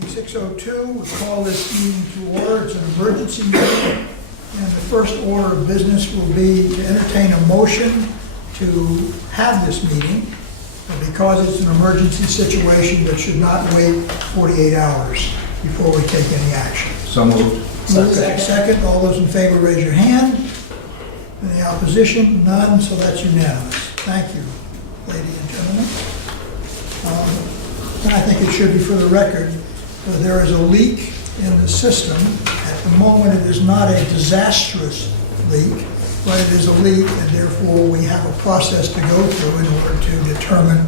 Being 6:02, we call this meeting to order. It's an emergency meeting. And the first order of business will be to entertain a motion to have this meeting because it's an emergency situation that should not wait 48 hours before we take any action. So moved. Second, all those in favor raise your hand. Any opposition? None, so that's unanimous. Thank you, ladies and gentlemen. And I think it should be for the record, there is a leak in the system. At the moment, it is not a disastrous leak, but it is a leak, and therefore we have a process to go through in order to determine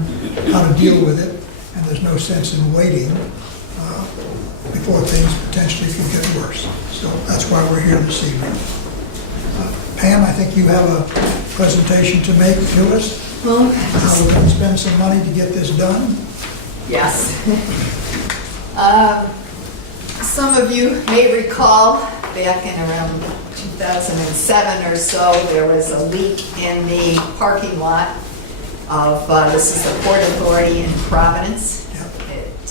how to deal with it, and there's no sense in waiting before things potentially could get worse. So that's why we're here this evening. Pam, I think you have a presentation to make to us. Well, How we're going to spend some money to get this done. yes. Some of you may recall back in around 2007 or so, there was a leak in the parking lot of, this is the Port Authority in Providence. It,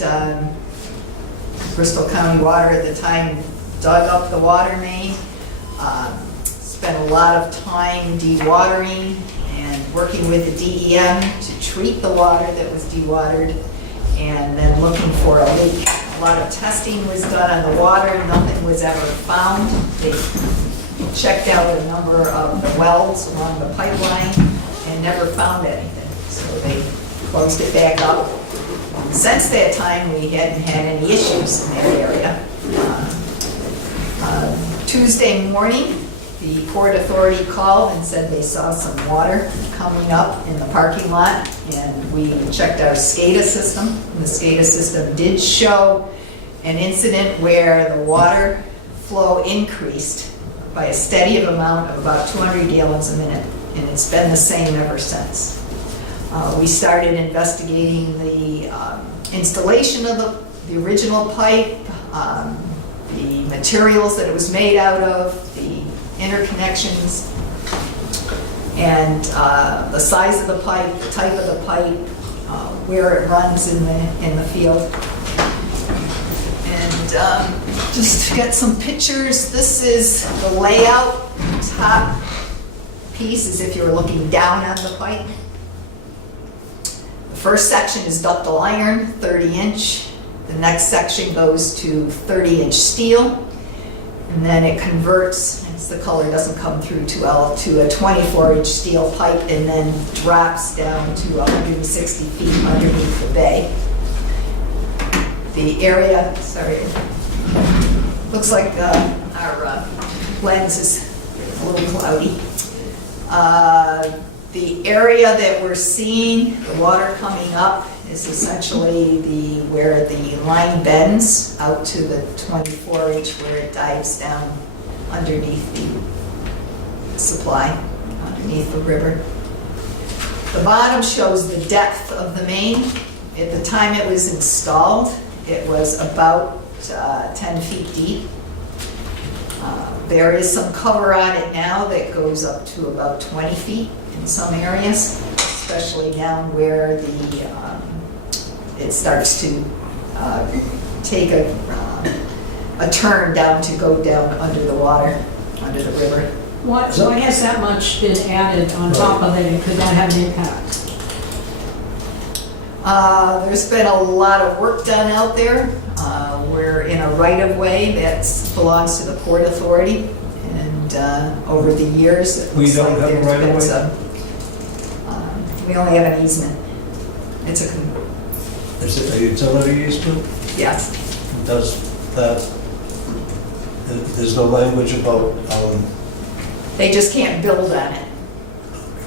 Bristol County Water at the time dug up the water main, spent a lot of time dewatering and working with the DEM to treat the water that was dewatered, and then looking for a leak. A lot of testing was done on the water, nothing was ever found. They checked out a number of the wells along the pipeline and never found anything, so they closed it back up. Since that time, we hadn't had any issues in that area. Tuesday morning, the Port Authority called and said they saw some water coming up in the parking lot, and we checked our SCADA system, and the SCADA system did show an incident where the water flow increased by a steady amount of about 200 gallons a minute, and it's been the same ever since. We started investigating the installation of the original pipe, the materials that it was made out of, the interconnections, and the size of the pipe, the type of the pipe, where it runs in the field. And just to get some pictures, this is the layout. Top piece is if you were looking down on the pipe. The first section is ductile iron, 30-inch. The next section goes to 30-inch steel, and then it converts, as the color doesn't come through too well, to a 24-inch steel pipe, and then drops down to 160 feet underneath the bay. The area, sorry, looks like our lens is a little cloudy. The area that we're seeing, the water coming up, is essentially where the line bends out to the 24-inch, where it dives down underneath the supply, underneath the river. The bottom shows the depth of the main. At the time it was installed, it was about 10 feet deep. There is some cover on it now that goes up to about 20 feet in some areas, especially down where it starts to take a turn down to go down under the water, under the river. Why has that much been added on top of it, and could that have an impact? There's been a lot of work done out there. We're in a right-of-way that belongs to the Port Authority, and over the years, it We looks don't like have a there's been right-of-way? some. We only have an easement. It's a, Is it a utility easement? yes. Does that, there's no language about, They just can't build on it.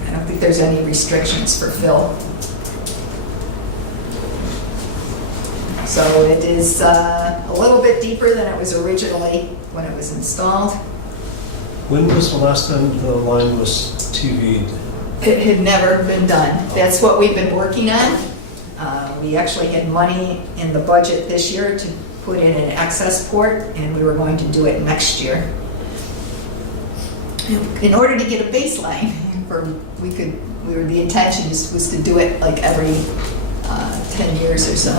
I don't think there's any restrictions for fill. So it is a little bit deeper than it was originally when it was installed. when was the last time the line was TV'd? It had never been done. That's what we've been working on. We actually had money in the budget this year to put in an access port, and we were going to do it next year. In order to get a baseline, the intention was to do it like every 10 years or so.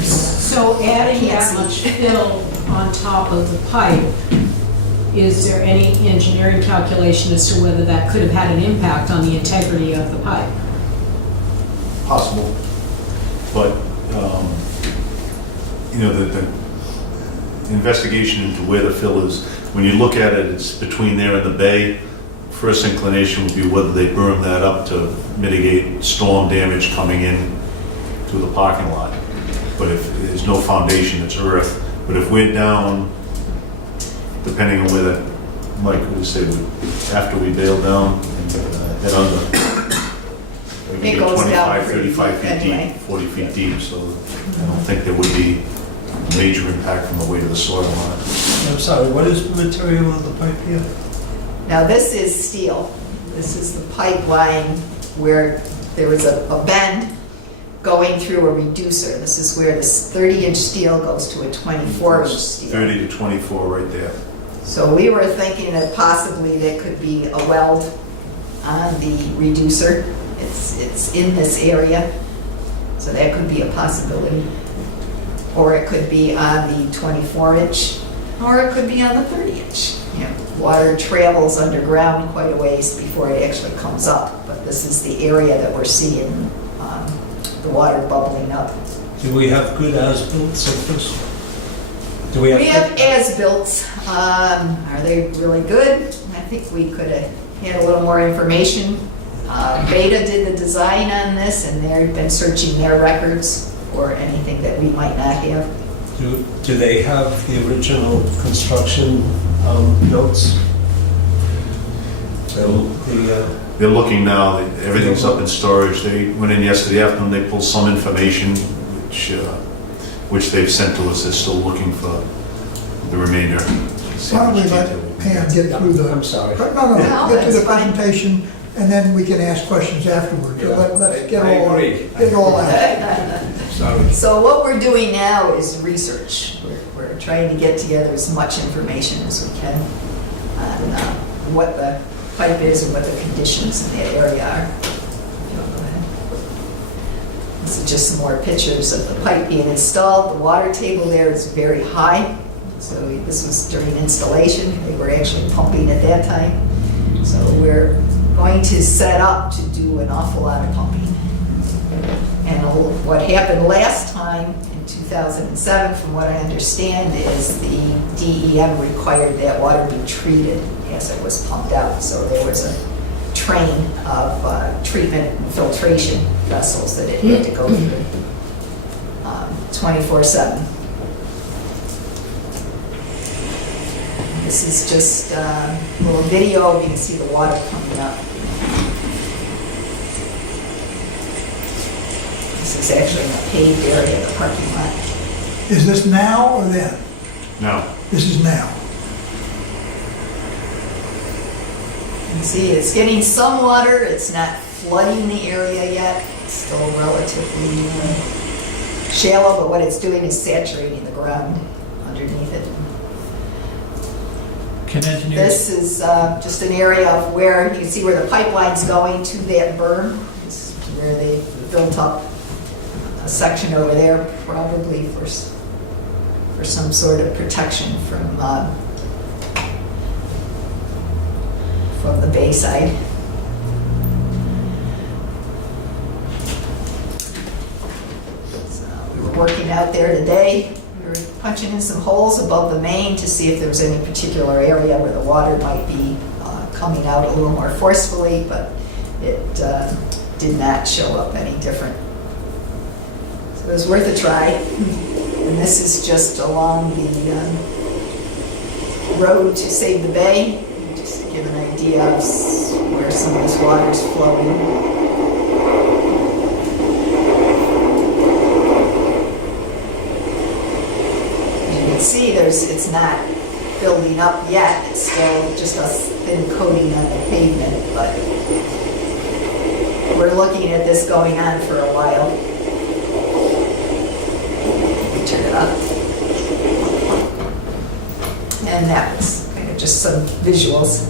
So adding Can't that see. much fill on top of the pipe, is there any engineering calculation as to whether that could have had an impact on the integrity of the pipe? Possible, but, the investigation into where the fill is, when you look at it, it's between there and the bay. First inclination would be whether they burn that up to mitigate storm damage coming in to the parking lot. But if there's no foundation, it's earth. But if we're down, depending on where that, Mike would say, after we bail down and head under, we It can goes get down 25, pretty 35 feet anyway. deep, 40 feet deep, so I don't think there would be major impact from the weight of the soil on it. I'm sorry, what is the material of the pipe here? Now, this is steel. This is the pipeline where there was a bend going through a reducer. This is where this 30-inch steel goes to a 24-inch steel. 30 to 24 right there. So we were thinking that possibly there could be a weld on the reducer. It's in this area, so that could be a possibility. Or it could be on the 24-inch, or it could be on the 30-inch. Water travels underground quite a ways before it actually comes up, but this is the area that we're seeing the water bubbling up. Do we have good as-built of this? Do we have? We have as-built. Are they really good? I think we could have had a little more information. Beta did the design on this, and they've been searching their records for anything that we might not have. Do they have the original construction notes? They're looking now, everything's up in storage. They went in yesterday afternoon, they pulled some information, which they've sent to us. They're still looking for the remainder. See how Why don't we much let detail we can Pam get. get through the... I'm sorry. No, No, get through that's the fine. presentation, and then we can ask questions afterward. So Yeah, let's get I agree. it all out. Sorry. So what we're doing now is research. We're trying to get together as much information as we can on what the pipe is and what the conditions in that area are. Go ahead. This is just some more pictures of the pipe being installed. The water table there is very high. So this was during installation. They were actually pumping at that time. So we're going to set up to do an awful lot of pumping. And what happened last time, in 2007, from what I understand, is the DEM required that water be treated as it was pumped out. So there was a train of treatment and filtration vessels that it had to go through 24/7. This is just a little video. You can see the water coming up. This is actually in a paved area of the parking lot. Is this now or then? Now, This is now. You can see it's getting some water. It's not flooding the area yet. It's still relatively shallow, but what it's doing is saturating the ground underneath it. Can engineers, This is just an area of where you can see where the pipeline's going to that berm. This is where they built up a section over there, probably for some sort of protection from the bay side. So we were working out there today. We were punching in some holes above the main to see if there was any particular area where the water might be coming out a little more forcefully, but it did not show up any different. So it was worth a try. And this is just along the road to Save the Bay, just to give an idea of where some of this water is flowing. See, it's not building up yet. It's still just a thin coating on the pavement, but we're looking at this going on for a while. Turn it up. And that was kind of just some visuals.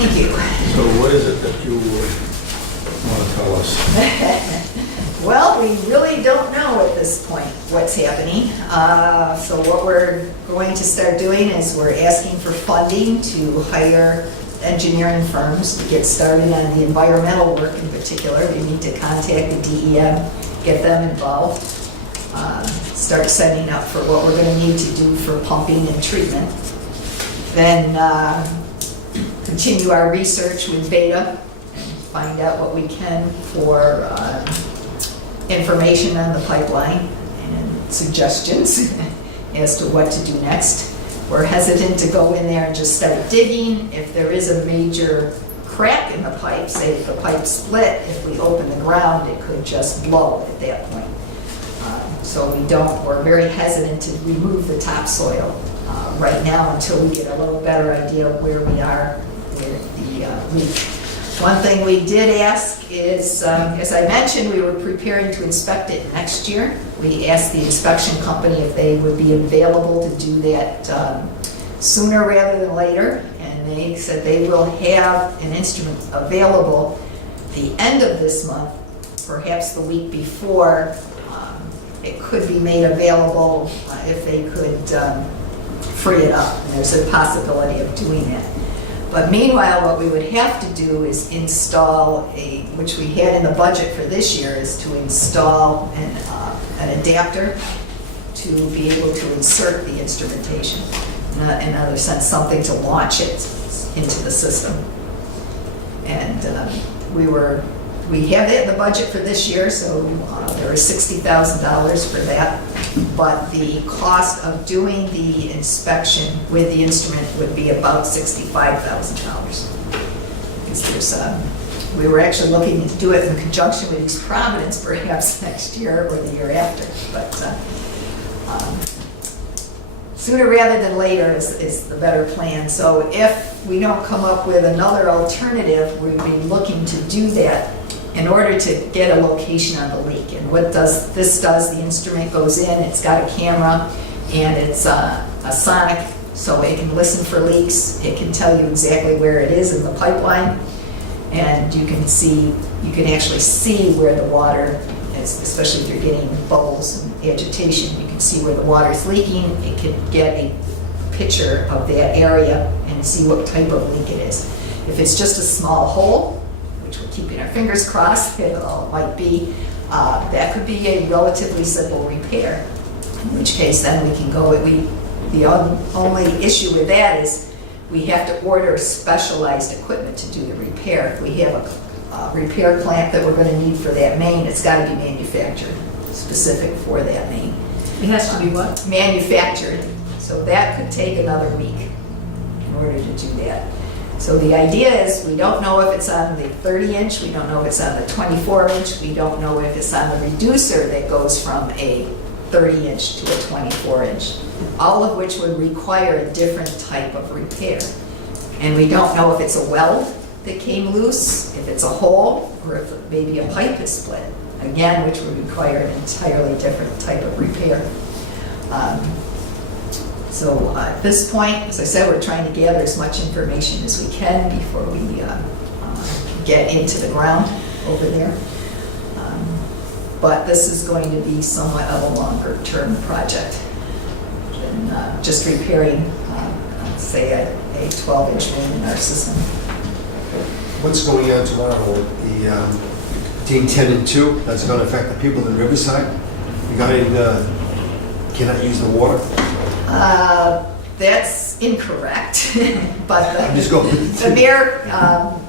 Thank you. So what is it that you want to tell us? Well, we really don't know at this point what's happening. So what we're going to start doing is we're asking for funding to hire engineering firms to get started on the environmental work in particular. We need to contact the DEM, get them involved, start setting up for what we're going to need to do for pumping and treatment. Then continue our research with Beta and find out what we can for information on the pipeline and suggestions as to what to do next. We're hesitant to go in there and just start digging. If there is a major crack in the pipe, say if the pipe split, if we open the ground, it could just blow at that point. So we're very hesitant to remove the topsoil right now until we get a little better idea of where we are with the leak. One thing we did ask is, as I mentioned, we were preparing to inspect it next year. We asked the inspection company if they would be available to do that sooner rather than later, and they said they will have an instrument available the end of this month, perhaps the week before. It could be made available if they could free it up, and there's a possibility of doing that. But meanwhile, what we would have to do is install which we had in the budget for this year, is to install an adapter to be able to insert the instrumentation. In other sense, something to launch it into the system. And we have that in the budget for this year, so there is $60,000 for that. But the cost of doing the inspection with the instrument would be about $65,000. Because we were actually looking to do it in conjunction with East Providence perhaps next year or the year after. But sooner rather than later is the better plan. So if we don't come up with another alternative, we'd be looking to do that in order to get a location on the leak. And what this does, the instrument goes in, it's got a camera, and it's a sonic, so it can listen for leaks. It can tell you exactly where it is in the pipeline, and you can actually see where the water is, especially if you're getting bubbles and agitation. You can see where the water is leaking. It can get a picture of that area and see what type of leak it is. If it's just a small hole, which we're keeping our fingers crossed it might be, that could be a relatively simple repair. In which case, then we can go. The only issue with that is we have to order specialized equipment to do the repair. If we have a repair clamp that we're going to need for that main, it's got to be manufactured specific for that main. It has to be what? Manufactured. So that could take another week in order to do that. So the idea is, we don't know if it's on the 30-inch, we don't know if it's on the 24-inch, we don't know if it's on the reducer that goes from a 30-inch to a 24-inch, all of which would require a different type of repair. And we don't know if it's a weld that came loose, if it's a hole, or if maybe a pipe is split, again, which would require an entirely different type of repair. So at this point, as I said, we're trying to gather as much information as we can before we get into the ground over there. But this is going to be somewhat of a longer term project than just repairing, say, a 12-inch main in our system. What's going on tomorrow with the Team 10 and 2? That's going to affect the people in Riverside? The guy cannot use the water? That's incorrect, but Just go. the mayor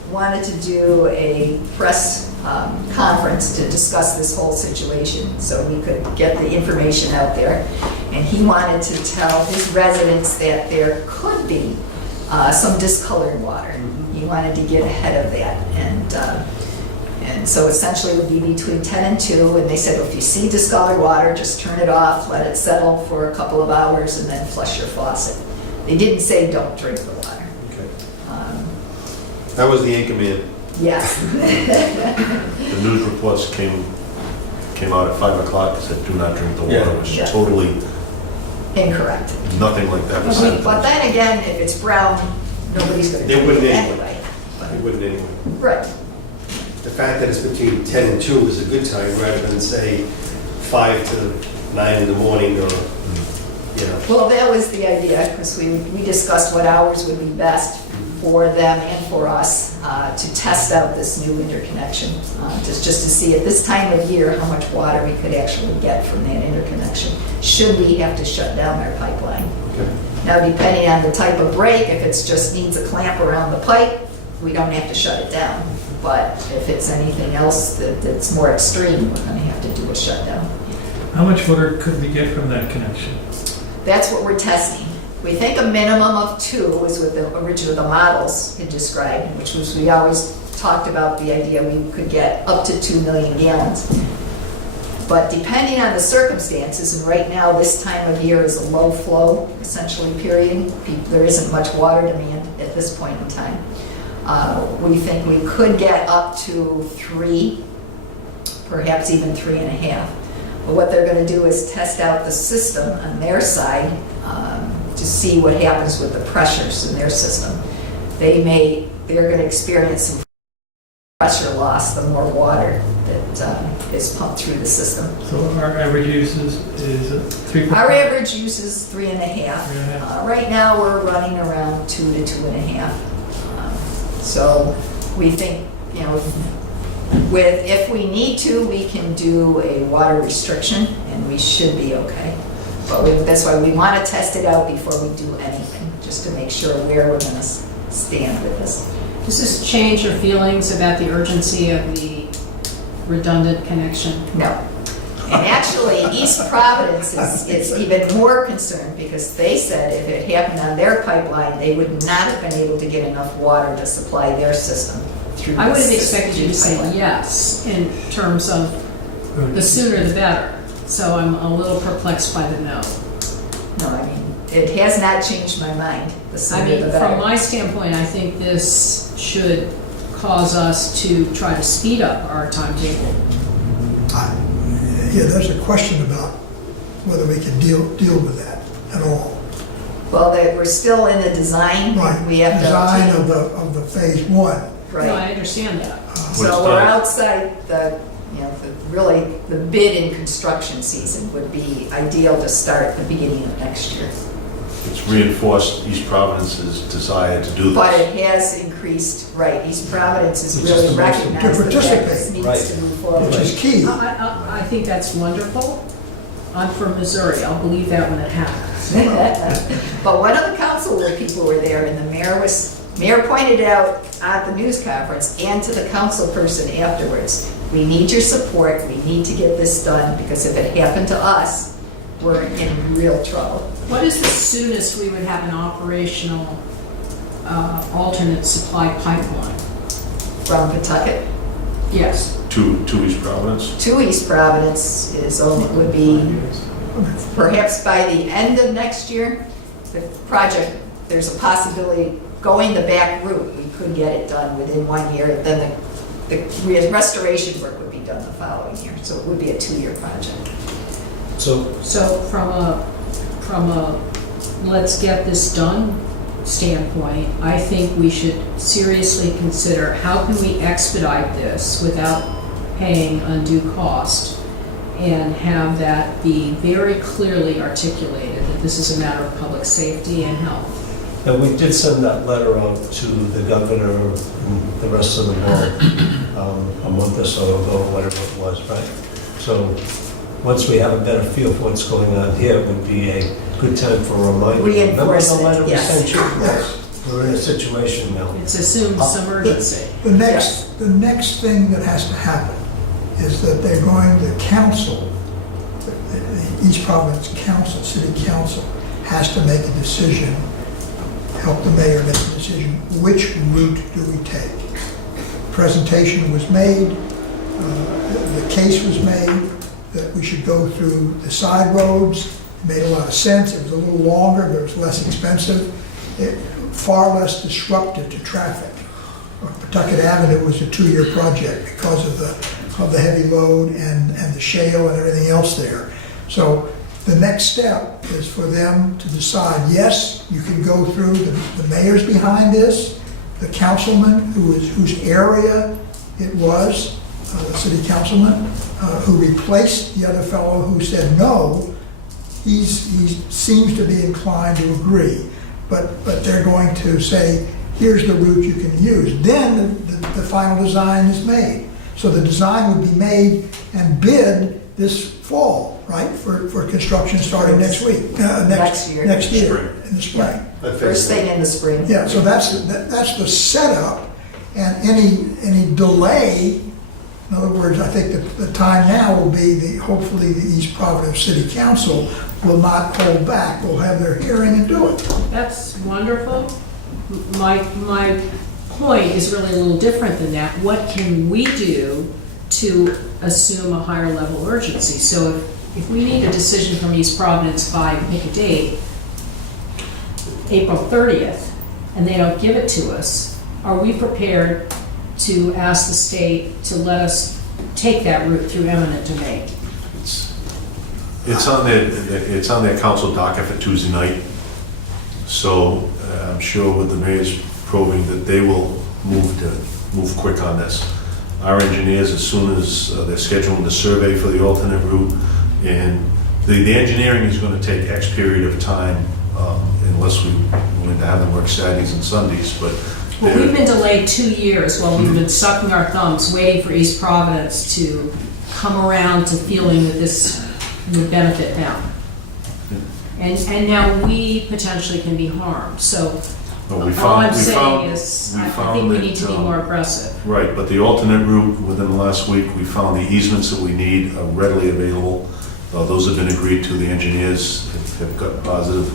wanted to do a press conference to discuss this whole situation so we could get the information out there. And he wanted to tell his residents that there could be some discolored water. He wanted to get ahead of that. And so essentially it would be between 10 and 2, and they said, well, if you see discolored water, just turn it off, let it settle for a couple of hours, and then flush your faucet. They didn't say don't drink the water. Okay. That was the anchor man. Yes. The news reports came out at 5 o'clock and said, do not drink the water. Yeah. It was Yeah. totally, Incorrect. nothing like that was said. But then again, if it's brown, nobody's going to They drink wouldn't it anyway. anyway. wouldn't anyway. Right. The fact that it's between 10 and 2 is a good time rather than say 5 to 9 in the morning or, you know. Well, that was the idea, because we discussed what hours would be best for them and for us to test out this new interconnection, just to see at this time of year how much water we could actually get from that interconnection, should we have to shut down our pipeline. Okay. Now, depending on the type of break, if it just needs a clamp around the pipe, we don't have to shut it down. But if it's anything else that's more extreme, we're gonna have to do a shutdown. How much water could we get from that connection? That's what we're testing. We think a minimum of 2 was what the original, the models had described, which was, we always talked about the idea we could get up to 2 million gallons. But depending on the circumstances, and right now this time of year is a low flow, essentially, period. There isn't much water demand at this point in time. We think we could get up to 3, perhaps even 3.5. But what they're going to do is test out the system on their side to see what happens with the pressures in their system. They're going to experience some pressure loss the more water that is pumped through the system. So our average use is 3. Our average use is 3.5. 3.5. Right now, we're running around 2 to 2.5. So we think, you know, if we need to, we can do a water restriction, and we should be okay. But that's why we want to test it out before we do anything, just to make sure where we're going to stand with this. Does this change your feelings about the urgency of the redundant connection? No. And actually, East Providence is even more concerned, because they said if it happened on their pipeline, they would not have been able to get enough water to supply their system through I would have this expected you to say pipeline. yes in terms of the sooner the better. So I'm a little perplexed by the no. No, I mean, it has not changed my mind. The I sooner mean, the from better. my standpoint, I think this should cause us to try to speed up our timetable. Yeah, there's a question about whether we can deal with that at all. Well, we're still in the design. Right, We have to design obtain- of the phase 1. No, Right. I understand that. So What's we're done. outside really the bid and construction season would be ideal to start the beginning of next year. It's reinforced East Providence's desire to do this. But it has increased, right, East Providence has It's just really the most recognized to that this participate. needs to move forward. Which is key. I think that's wonderful. I'm from Missouri. I'll believe that when it happens. But one of the council people were there, and the mayor pointed out at the news conference and to the council person afterwards, we need your support, we need to get this done, because if it happened to us, we're in real trouble. What is the soonest we would have an operational alternate supply pipeline? From Pawtucket Yes. To East Providence. to East Providence would be perhaps by the end of next year. The project, there's a possibility, going the back route, we could get it done within 1 year. Then the restoration work would be done the following year. So it would be a 2-year project. So So from a let's get this done standpoint, I think we should seriously consider how can we expedite this without paying undue cost, and have that be very clearly articulated that this is a matter of public safety and health. now we did send that letter out to the governor and the rest of the world a month or so ago, whatever it was, right? So once we have a better feel for what's going on here, it would be a good time for a reminder. Remember the letter we Yes. sent you? Yes. We're in a situation now. It's assumed some urgency. The next thing that has to happen is that they're going to council, the East Providence Council, City Council, has to make a decision, help the mayor make a decision, which route do we take? Presentation was made, the case was made that we should go through the side roads. It made a lot of sense. It was a little longer, but it was less expensive, far less disruptive to traffic. Pawtucket Avenue was a 2-year project because of the heavy load and the shale and everything else there. So the next step is for them to decide, yes, you can go through, the mayor's behind this, the councilman whose area it was, the city councilman, who replaced the other fellow who said no, he seems to be inclined to agree. But they're going to say, here's the route you can use. Then the final design is made. So the design would be made and bid this fall, right, for construction starting next week? Next year. Next year, Spring. in the spring. First thing in the spring. Yeah, so that's the setup, and any delay, in other words, I think the time now will be hopefully the East Providence City Council will not hold back, will have their hearing and do it. That's wonderful. My point is really a little different than that. What can we do to assume a higher level urgency? So if we need a decision from East Providence by, pick a date, April 30th, and they don't give it to us, are we prepared to ask the state to let us take that route through eminent domain? It's on their council docket for Tuesday night. So I'm sure with the mayor's probing that they will move quick on this. Our engineers, as soon as they're scheduling the survey for the alternate route, and the engineering is going to take X period of time, unless we're going to have them work Saturdays and Sundays, but Well, we've been delayed 2 years while we've been sucking our thumbs, waiting for East Providence to come around to feeling that this would benefit them. And now we potentially can be harmed, so Well, we all found- I'm we saying found- is, we I found think we that, need to be more aggressive. Right, but the alternate route, within the last week, we found the easements that we need are readily available. Those have been agreed to, the engineers have got positive,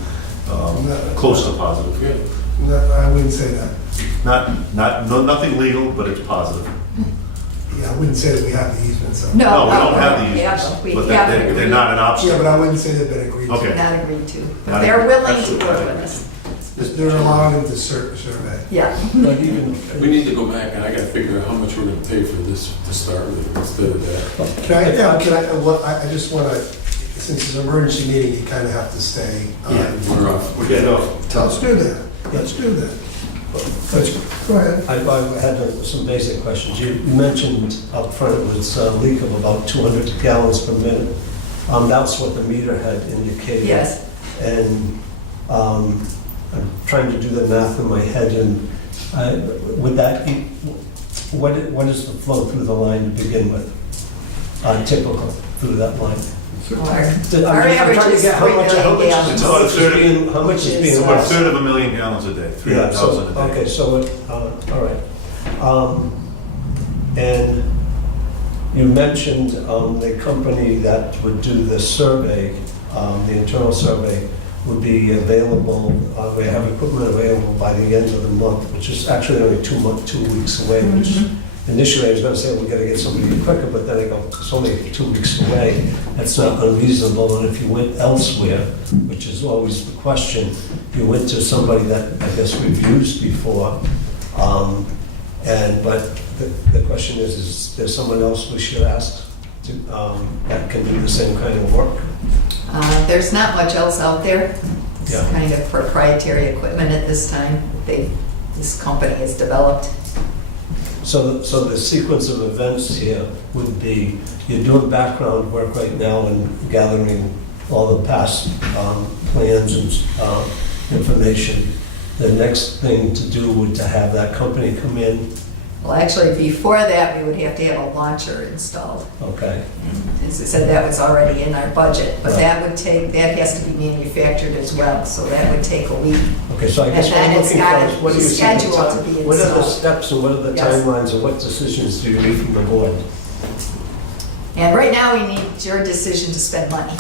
close to positive. No, I wouldn't say that. Nothing legal, but it's positive. Yeah, I wouldn't say that we have the easements. So. No, we don't have the Yeah, easements, we but haven't they're agreed. not an Yeah, obstacle. but I wouldn't say they've been agreed to. Okay. Not agreed to, but Not they're agreed. willing to Absolutely work not with agreed. us. They're allowing them to survey. Yeah. But even, We need to go back and I gotta figure out how much we're gonna pay for this to start with instead of that. I just want to, since it's an emergency meeting, you kind of have to stay. We're off. we're getting off. Let's do that. Let's do that. Go ahead. I had some basic questions. You mentioned up front it was a leak of about 200 gallons per minute. That's what the meter had indicated. Yes. And I'm trying to do the math in my head, and would that, what is the flow through the line to begin with? Typical through that line? Our I'm average trying to is get 3 how much million gallons. It's about a third of- how much is Which being is, About a lost? third of a million gallons a day, Yeah, 300,000 so, a day. okay, so, all right. And you mentioned the company that would do the survey, the internal survey, would be available, we have equipment available by the end of the month, which is actually only 2 weeks away, which initially I was gonna say, we gotta get somebody quicker, but then I go, it's only 2 weeks away. That's not unreasonable, and if you went elsewhere, which is always the question, if you went to somebody that I guess we've used before, but the question is there someone else we should ask to, that can do the same kind of work? There's not much else out there. It's Yeah. kind of proprietary equipment at this time. This company has developed. So the sequence of events here would be, you're doing background work right now and gathering all the past plans and information. The next thing to do would to have that company come in, Well, actually, before that, we would have to have a launcher installed. okay? As I said, that was already in our budget, but Right. that has to be manufactured as well, so that would take a week. Okay, so I guess And what I'm then it's looking gotta for is, what do be you see the scheduled to time? be What are the installed. steps and what are the Yes. timelines and what decisions do you need from the board? And right now, we need your decision to spend money.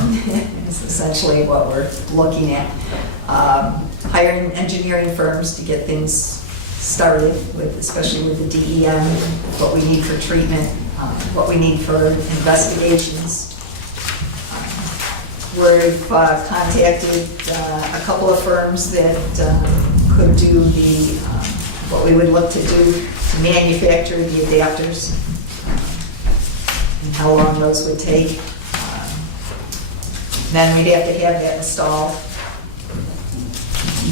It's essentially what we're looking at. Hiring engineering firms to get things started with, especially with the DEM, what we need for treatment, what we need for investigations. We've contacted a couple of firms that could do what we would look to do to manufacture the adapters and how long those would take. Then we'd have to have that installed.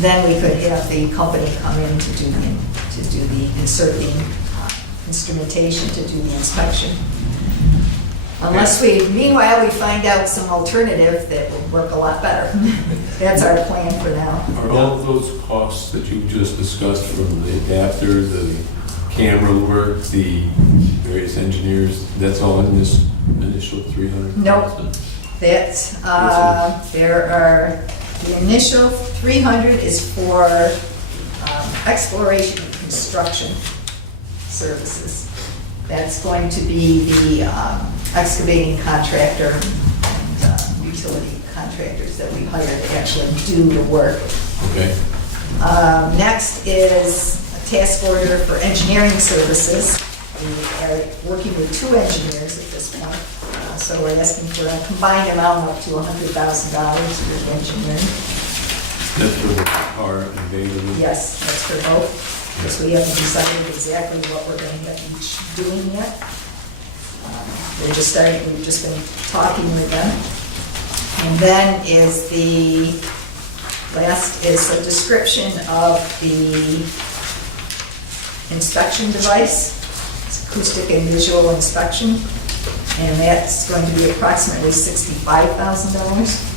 Then we could have the company come in to do do insert the instrumentation to do the inspection. Unless meanwhile, we find out some alternative that will work a lot better. That's our plan for now. Are all of those costs that you just discussed, from the adapter, the camera work, the various engineers, that's all in this initial 300? Nope. That's, the initial 300 is for exploration and construction services. That's going to be the excavating contractor and utility contractors that we hire to actually do the work. Okay. Next is a task order for engineering services. We are working with 2 engineers at this point. So we're asking for a combined amount up to $100,000 for engineering. That's for the car and data? Yes, that's for both, because we haven't decided exactly what we're going to get each doing yet. We've just been talking with them. And then last is a description of the inspection device. It's acoustic and visual inspection. And that's going to be approximately $65,000.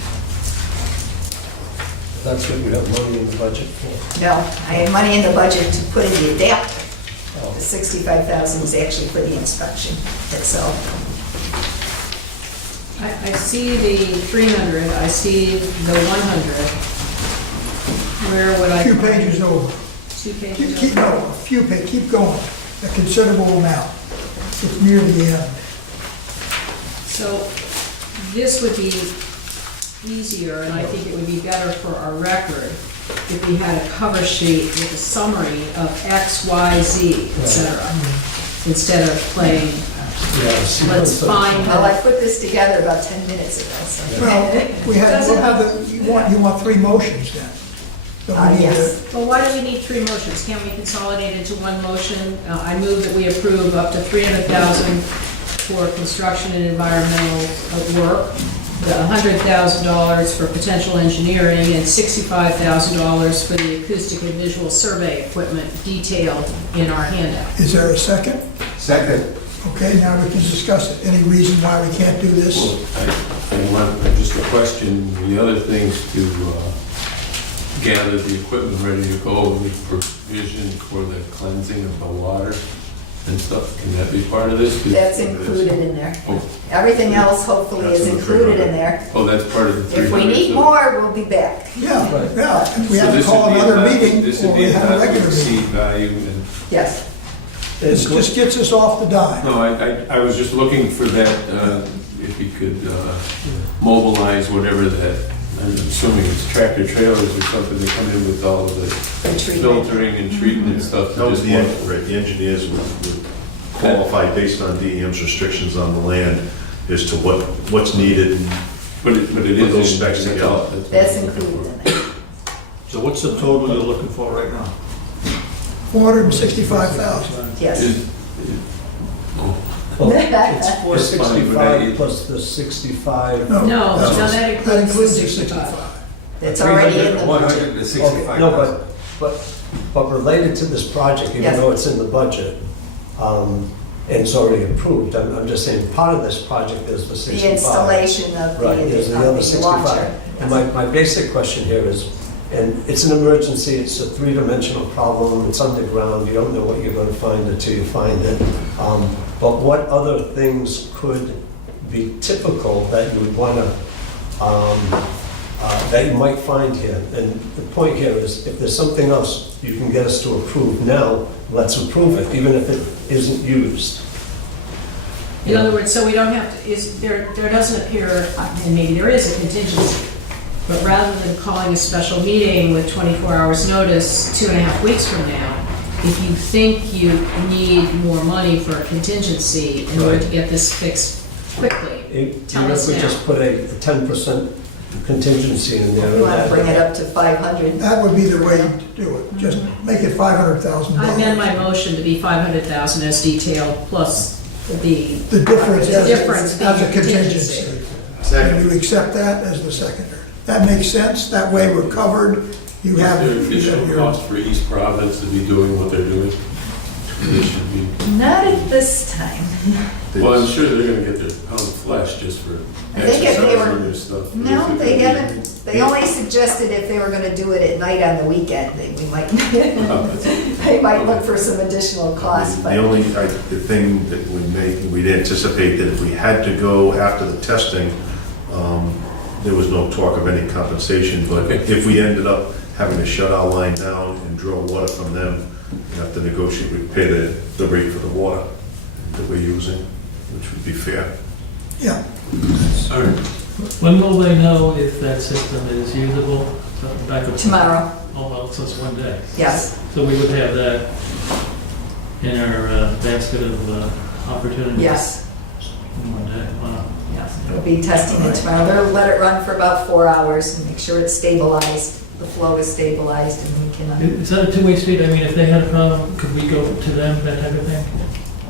That's what you have money in the budget for. No, I have money in the budget to put in the adapter. Oh. The $65,000 is actually for the inspection itself. I see the 300, I see the 100. Where would A I? few find- pages over. 2 pages Keep, over. no, a few pages, keep going. A considerable amount. It's near the end. So this would be easier, and I think it would be better for our record if we had a cover sheet with a summary of X, Y, Z, et cetera, instead of playing, Yeah, see, let's find Well, I the, put this together about 10 minutes ago, so. Well, we'll have you want 3 motions then? So we need Yes. to- well, why do we need 3 motions? Can't we consolidate into one motion? I move that we approve up to $300,000 for construction and environmental work, the $100,000 for potential engineering, and $65,000 for the acoustic and visual survey equipment detailed in our handout. Is there a second? Second. Okay, now we can discuss it. Any reason why we can't do this? Well, I want just a question, the other things to gather the equipment ready to go with provision for the cleansing of the water and stuff, can that be part of this? That's included in there. Oh. Everything else hopefully That's is in the included in there. Oh, that's part of the 300? If we need so- more, we'll be back. Yeah, yeah. If we So have to this call would be another about- meeting, This or would we be have a about regular to exceed meeting. value and... Yes. This just gets us off the dime. No, I was just looking for that, if you could mobilize whatever that, I'm assuming it's tractor trailers or something that come in with all of the The treatment. filtering and treatment and stuff. That was Just the engineers would qualify based on DEM's restrictions on the land as to what's needed. But it Put is. those in- specs that's together. all- what That's I'm looking included for. in there. So what's the total you're looking for right now? 465,000. Yes. Well, it's That's fine, but 465 I- plus the 65. No, that includes the 65. It's already in the budget. 165,000. Okay, no, but related to this project, even Yes. though it's in the budget, and it's already approved, I'm just saying, part of this project is the 65. The installation of Right, there's the other the 65. launcher. And my basic question here is, and it's an emergency, it's a 3-dimensional problem, it's underground, you don't know what you're going to find until you find it. But what other things could be typical that you would want to, that you might find here? And the point here is, if there's something else you can get us to approve now, let's approve it, even if it isn't used. In other words, so we don't have to, there doesn't appear, and maybe there is a contingency, but rather than calling a special meeting with 24 hours notice 2.5 weeks from now, if you think you need more money for a contingency in order to get this fixed quickly, tell Even us if we now. just put a 10% contingency in there. We want to bring it up to 500. That would be the way to do it. Just make it $500,000. I amend my motion to be 500,000 as detailed, plus the, The difference The as difference being as a contingency. contingency. And you accept that as the seconder. That makes sense? That way we're covered. You Is have. there you have additional your- cost for East Providence to be doing what they're doing? They should be, Not at this time. well, I'm sure they're gonna get their pound of flesh just for I think if they were- exercising their stuff. No, they haven't, they only suggested if they were gonna do it at night on the weekend, we might, they might look for some additional costs, The but, only, the thing that we'd anticipate that if we had to go after the testing, there was no talk of any compensation, but Okay. if we ended up having to shut our line down and draw water from them, we have to negotiate, we pay the rate for the water that we're using, which would be fair. Yeah, All right. When will they know if that system is usable? Back up- tomorrow, Oh, well, so it's one day. yes. So we would have that in our basket of opportunities? Yes, In one day, wow. yes. We'll be testing it tomorrow. They'll let it run for about 4 hours and make sure it's stabilized, the flow is stabilized, and we can, Is that a two-way street? I mean, if they had a problem, could we go to them, that type of thing?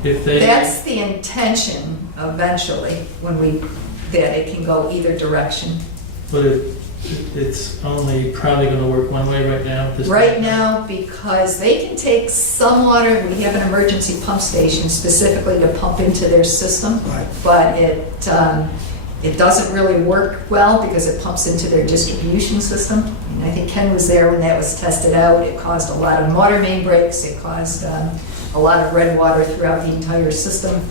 If they... that's the intention eventually, when we, that it can go either direction. But it's only probably gonna work one way right now? at this Right point? now, because they can take some water, we have an emergency pump station specifically to pump into their system, right. but it doesn't really work well because it pumps into their distribution system. And I think Ken was there when that was tested out. It caused a lot of water main breaks. It caused a lot of red water throughout the entire system.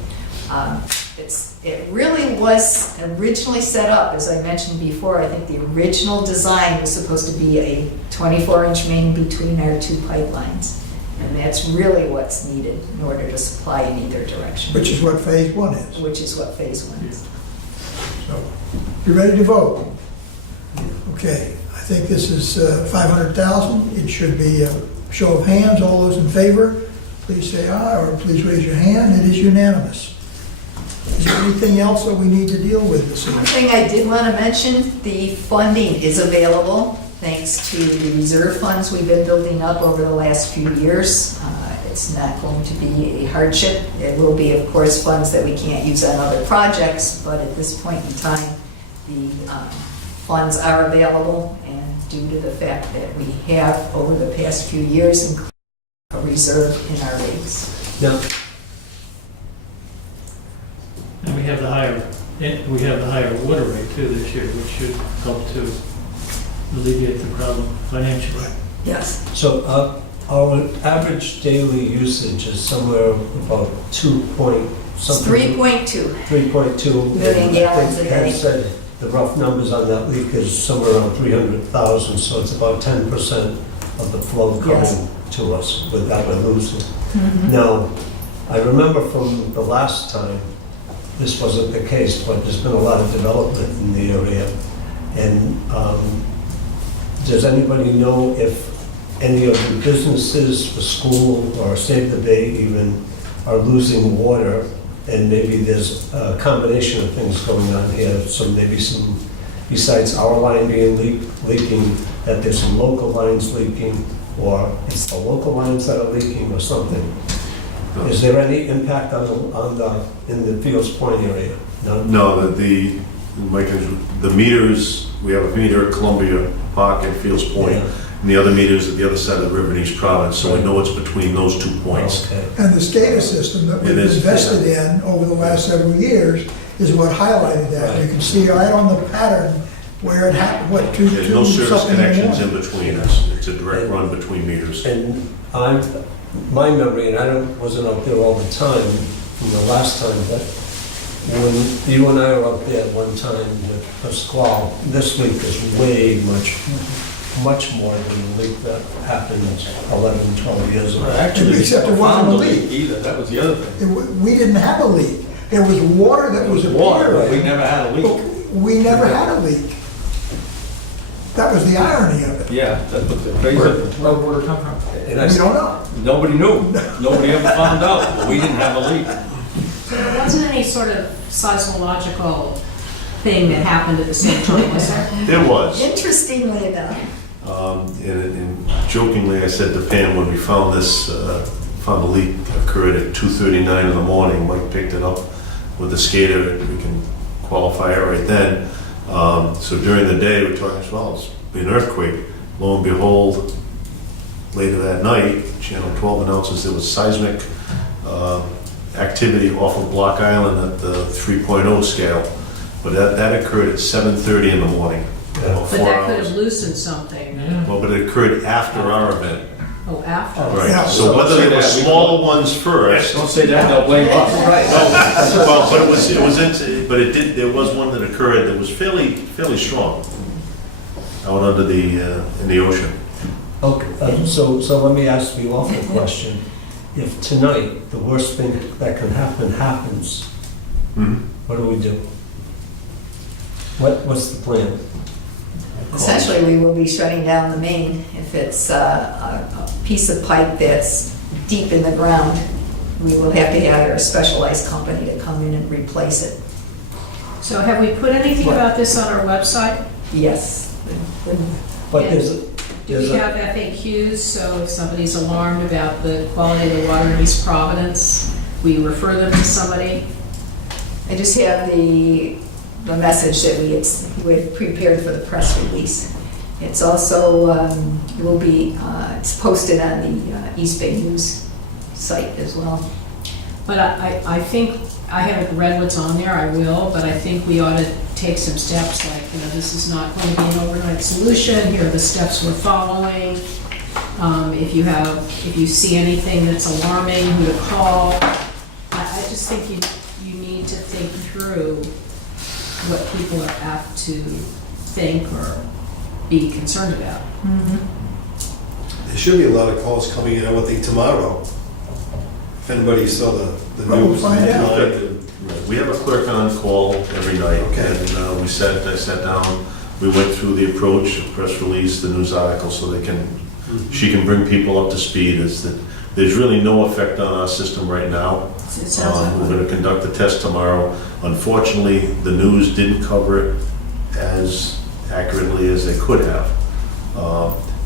It really was originally set up, as I mentioned before, I think the original design was supposed to be a 24-inch main between our two pipelines. And that's really what's needed in order to supply in either direction, Which is what phase one is. which is what phase one is. So, you ready to vote? Okay, I think this is 500,000. It should be a show of hands. All those in favor, please say aye, or please raise your hand. It is unanimous. Is there anything else that we need to deal with this One evening? thing I did want to mention, the funding is available thanks to the reserve funds we've been building up over the last few years. It's not going to be a hardship. There will be, of course, funds that we can't use on other projects, but at this point in time, the funds are available, and due to the fact that we have, over the past few years, increased a reserve in our rates. Now, And we have the higher water rate too this year, which should help to alleviate the problem financially. Yes. so our average daily usage is somewhere about 2 point It's something. 3.2. 3.2. Million gallons a day. Ken said the rough numbers on that leak is somewhere around 300,000, so it's about 10% of the flow Yes. coming to us that we're losing. Mhm. Now, I remember from the last time, this wasn't the case, but there's been a lot of development in the area. And does anybody know if any of the businesses, the school, or Save the Bay even, are losing water? And maybe there's a combination of things going on here, so maybe some, besides our line being leaking, that there's some local lines leaking, or it's the local lines that are leaking or something. Is there any impact in the Fields Point area? No? No, Mike, the meters, we have a meter at Columbia Park and Fields Point, Yeah. and the other meters at the other side of the river in East Providence, so we know it's between those 2 points. Okay. And the SCADA system that we've It is, invested in over the last several years is what highlighted that. You can see right on the pattern where it happened, what, two There's no service something in the connections in morning. between, it's a direct run between meters. And my memory, and I wasn't out there all the time from the last time, but when you and I were up there one time with Pasquale, this leak is way much more than the leak that happened 11, 12 years ago. Actually, Except it wasn't a leak. either, that was the other thing. We didn't have a leak. There was water that was Water, but we appearing. never had a leak. But we never had a leak. That was the irony of it. Yeah, that's what the crazy. Where water come from? And I We don't know. Nobody knew. Nobody ever found out, but we didn't have a leak. So there wasn't any sort of seismological thing that happened at the same time, was there? There was. Interestingly enough, And jokingly, I said to Pam, when we found found the leak occurred at 2:39 in the morning, Mike picked it up with the SCADA, we can qualify it right then. So during the day, we talked, well, it's been an earthquake. Lo and behold, later that night, Channel 12 announces there was seismic activity off of Block Island at the 3.0 scale. But that occurred at 7:30 in the morning. About But 4 that could hours. have loosened something. Well, but it occurred after our event. Oh, after. Yeah. Right, so whether they were smaller ones first. Don't say that, they'll blame us. Well, but there was one that occurred that was fairly strong out under in the ocean. Okay, so let me ask you off the question. If tonight, the worst thing that can happen happens, what do we do? What's the plan? Essentially, we will be shutting down the main. If it's a piece of pipe that's deep in the ground, we will have to have a specialized company to come in and replace it. So have we put anything about this on our website? Yes. But Do we have FAQs, so if somebody's alarmed about the quality of the water in East Providence, we refer them to somebody? I just have the message that we had prepared for the press release. It's also, it's posted on the East Bay News site as well. But I think, I haven't read what's on there, I will, but I think we ought to take some steps like, this is not going to be an overnight solution, here are the steps we're following. If you see anything that's alarming, who to call. I just think you need to think through what people are apt to think or be concerned about. There should be a lot of calls coming in, I would think, tomorrow. If anybody saw the Well, we'll news. find out. online. We have a clerk on call every night, Okay. and I sat down, we went through the approach, the press release, the news article, so she can bring people up to speed. Is that there's really no effect on our system right now. It sounds like We're going to conduct the test tomorrow. Unfortunately, the news didn't cover it as accurately as they could have.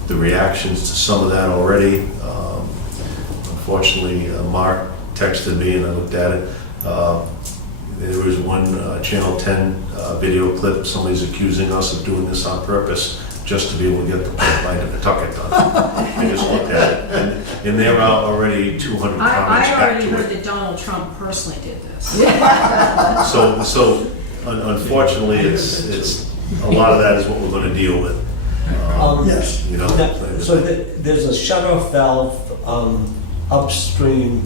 The reactions to some of that already, unfortunately, Mark texted me and I looked at it. There was one Channel 10 video clip, somebody's accusing us of doing this on purpose just to be able to get the pipeline to Pawtucket done. I just looked at it, and there are already 200 comments I back already to heard it. that Donald Trump personally did this. So unfortunately, it's a lot of that is what we're going to deal with. Yes. You know. So there's a shut-off valve upstream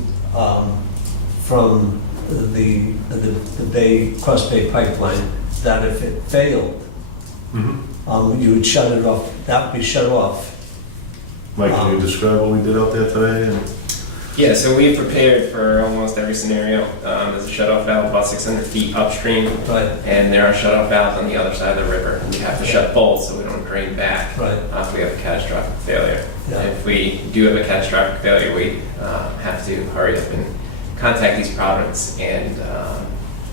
from the Cross Bay pipeline that if it failed, you would shut it off. That would be shut off. Mike, can you describe what we did out there today? And Yeah, so we prepared for almost every scenario. There's a shutoff valve about 600 feet upstream, Right. and there are shutoff valves on the other side of the river. We have to shut both so we don't drain back Right. if we have a catastrophic failure. Yeah. If we do have a catastrophic failure, we have to hurry up and contact East Providence and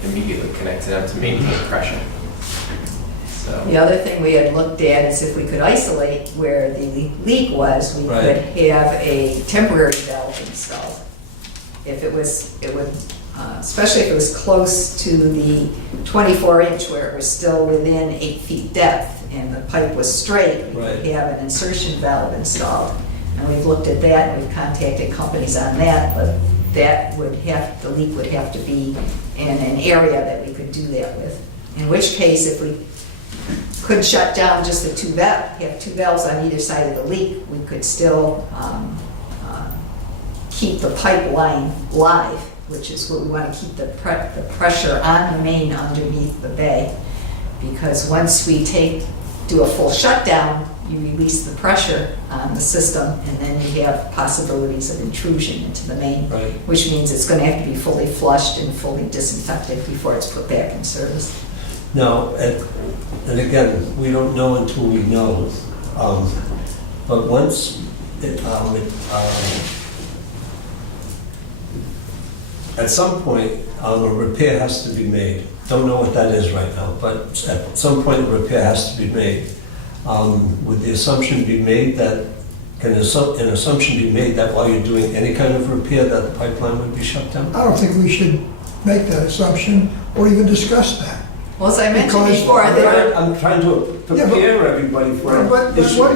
immediately connect to them to maintain pressure. So. The other thing we had looked at is if we could isolate where the leak was, we Right. could have a temporary valve installed. If it would, especially if it was close to the 24-inch where it was still within 8 feet depth and the pipe was straight, we could Right. have an insertion valve installed. And we've looked at that and we've contacted companies on that, but the leak would have to be in an area that we could do that with. In which case, if we could shut down just the have two valves on either side of the leak, we could still keep the pipeline live, which is what we want to keep the pressure on the main underneath the bay. Because once we do a full shutdown, you release the pressure on the system, and then you have possibilities of intrusion into the main, Right. which means it's going to have to be fully flushed and fully disinfected before it's put back in service. Now, and again, we don't know until we know. But once at some point, a repair has to be made. Don't know what that is right now, but at some point, a repair has to be made. Would the assumption be made that, can an assumption be made that while you're doing any kind of repair, that the pipeline would be shut down? I don't think we should make that assumption or even discuss that. Well, as I mentioned Because- before, there are I'm trying to prepare everybody for But issues. what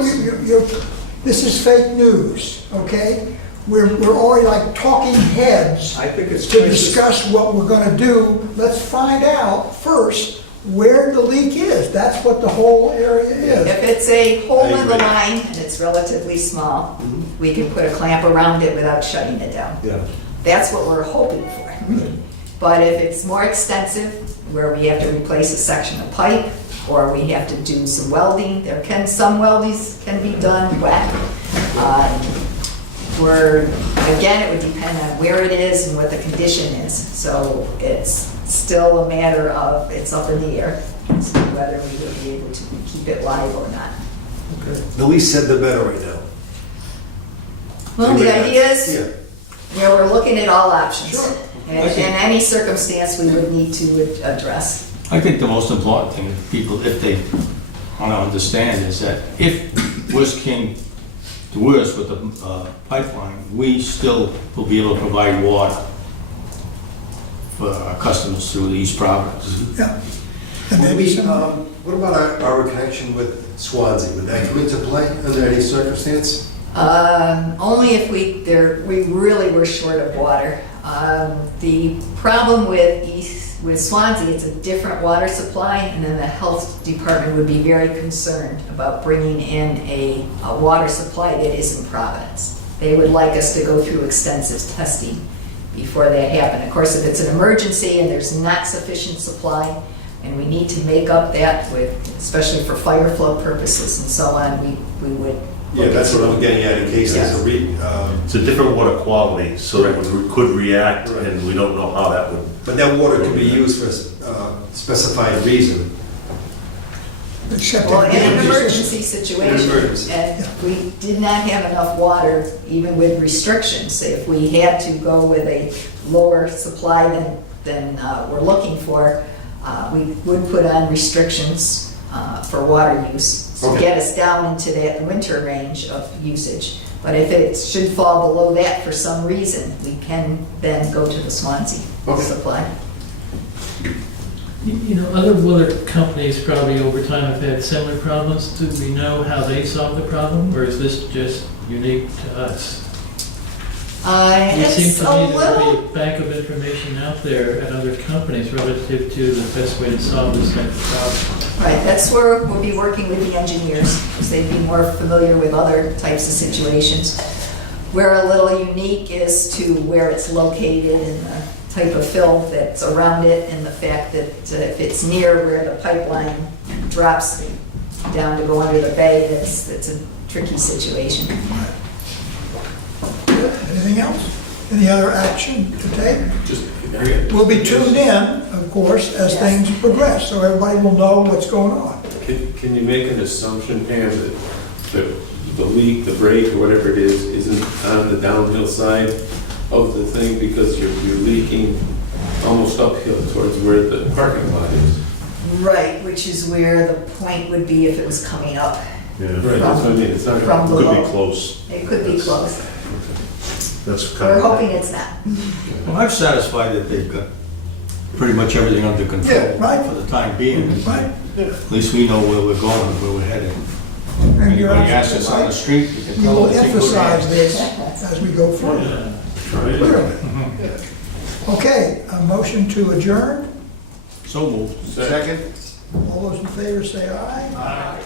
This is fake news, okay? We're already like talking heads I think it's to discuss what we're gonna do. Let's find out first where the leak is. That's what the whole area is. If it's a hole I in the agree. line and it's relatively small, we can put a clamp around it without shutting it down. Yeah. That's what we're hoping for. But if it's more extensive, where we have to replace a section of pipe, or we have to do some welding, some weldings can be done wet. Again, it would depend on where it is and what the condition is. So it's still a matter of, it's up in the air, as to whether we would be able to keep it live or not. The least said the better right now. Well, the idea is, Yeah. we're looking at all options. Sure. And in any circumstance, we would need to address. I think the most important thing, people, if they want to understand, is that if worst came to worst with the pipeline, we still will be able to provide water for our customers through these properties. Yeah. And Would maybe we, some, what about our connection with Swansea? Would that come into play under any circumstance? Only if we really were short of water. The problem with Swansea, it's a different water supply, and then the health department would be very concerned about bringing in a water supply that is in Providence. They would like us to go through extensive testing before that happened. Of course, if it's an emergency and there's not sufficient supply, and we need to make up that with, especially for fire flow purposes and so on, we would. Yeah, that's what I'm getting at, in case there's a It's a different water quality, so it could react, Right. and we don't know how that would. but that water could be used for a specified reason. except Well, in an in emergency In situation, an emergency. and we did not have enough water, even with restrictions. If we had to go with a lower supply than we're looking for, we would put on restrictions for water use to Okay. get us down into that winter range of usage. But if it should fall below that for some reason, we can then go to the Swansea Okay. supply. You know, other water companies probably over time have had similar problems. Do we know how they solved the problem, or is this just unique to us? It seems It's to a me there'd little, be a bank of information out there at other companies relative to the best way to solve this type of problem. right, that's where we'll be working with the engineers, because they'd be more familiar with other types of situations. We're a little unique as to where it's located and the type of fill that's around it, and the fact that if it's near where the pipeline drops down to go under the bay, that's a tricky situation. Anything else? Any other action to take? Just, We'll be tuned in, of course, as Yes. things progress, so everybody will know what's going on. can you make an assumption, Pam, that the leak, the break, or whatever it is, isn't on the downhill side of the thing because you're leaking almost uphill towards where the parking lot is? Right, which is where the point would be if it was coming up Yeah, Right, that's what I mean, it's not. from could be below. close. It could be close. That's kind We're of. hoping it's not. Well, I'm satisfied that they've got pretty much everything under control Yeah, right. for the time being. Right? At least we know where we're going, where we're headed. And you're Anybody asks us on the absolutely street, we right. can We tell will them it's in good emphasize hands. this as we go forward. Clearly. Okay, a motion to adjourn. So moved. Second? All those in favor say aye. Aye.